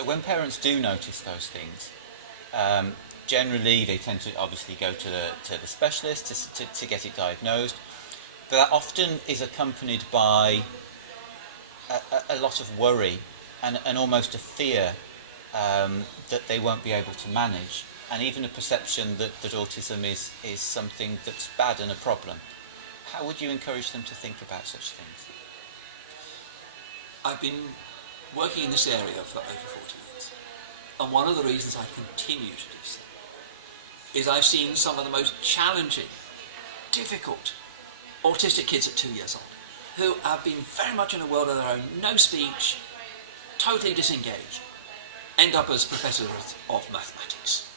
So when parents do notice those things, generally they tend to obviously go to the specialist to get it diagnosed. But that often is accompanied by a lot of worry and almost a fear that they won't be able to manage, and even a perception that autism is something that's bad and a problem. How would you encourage them to think about such things? I've been working in this area for over 40 years, and one of the reasons I continue to do so is I've seen some of the most challenging, difficult autistic kids at 2 years old who have been very much in a world of their own, no speech, totally disengaged, end up as professors of mathematics.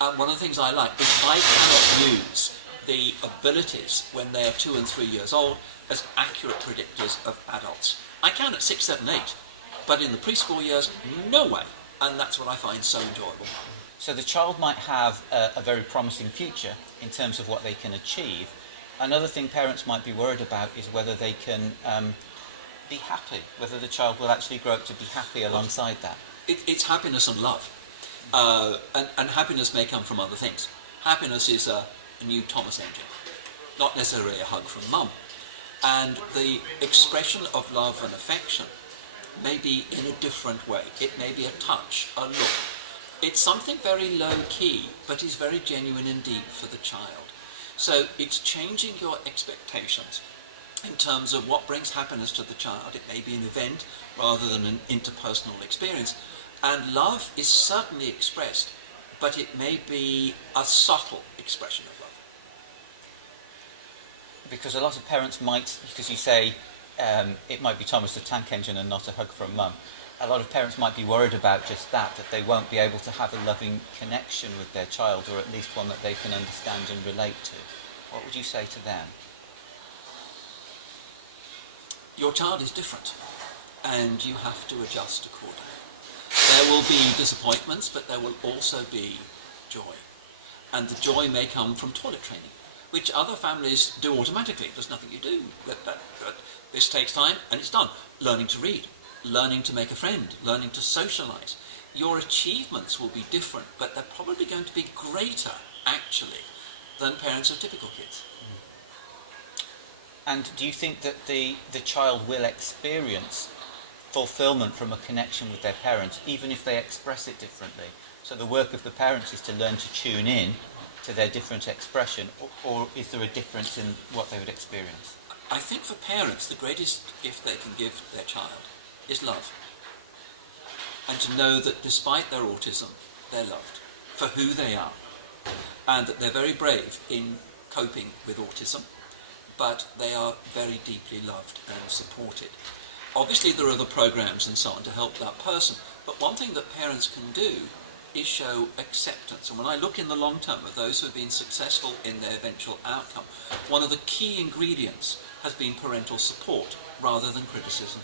And one of the things I like is I cannot use the abilities when they are 2 and 3 years old as accurate predictors of adults. I can at 6, 7, 8, but in the preschool years, no way. And that's what I find so enjoyable. So the child might have a very promising future in terms of what they can achieve. Another thing parents might be worried about is whether they can be happy, whether the child will actually grow up to be happy alongside that. It's happiness and love. And happiness may come from other things. Happiness is a new Thomas engine, not necessarily a hug from mum. And the expression of love and affection may be in a different way. It may be a touch, a look. It's something very low-key, but is very genuine and deep for the child. So it's changing your expectations in terms of what brings happiness to the child. It may be an event rather than an interpersonal experience. And love is certainly expressed, but it may be a subtle expression of love. Because a lot of parents might, because you say it might be Thomas the Tank Engine and not a hug from mum, a lot of parents might be worried about just that they won't be able to have a loving connection with their child, or at least one that they can understand and relate to. What would you say to them? Your child is different, and you have to adjust accordingly. There will be disappointments, but there will also be joy. And the joy may come from toilet training, which other families do automatically. There's nothing you do. But this takes time, and it's done. Learning to read, learning to make a friend, learning to socialise. Your achievements will be different, but they're probably going to be greater, actually, than parents of typical kids. And do you think that the child will experience fulfillment from a connection with their parents, even if they express it differently? So the work of the parents is to learn to tune in to their different expression, or is there a difference in what they would experience? I think for parents, the greatest gift they can give their child is love. And to know that despite their autism, they're loved for who they are, and that they're very brave in coping with autism, but they are very deeply loved and supported. Obviously there are other programs and so on to help that person, but one thing that parents can do is show acceptance. And when I look in the long term of those who have been successful in their eventual outcome, one of the key ingredients has been parental support rather than criticism.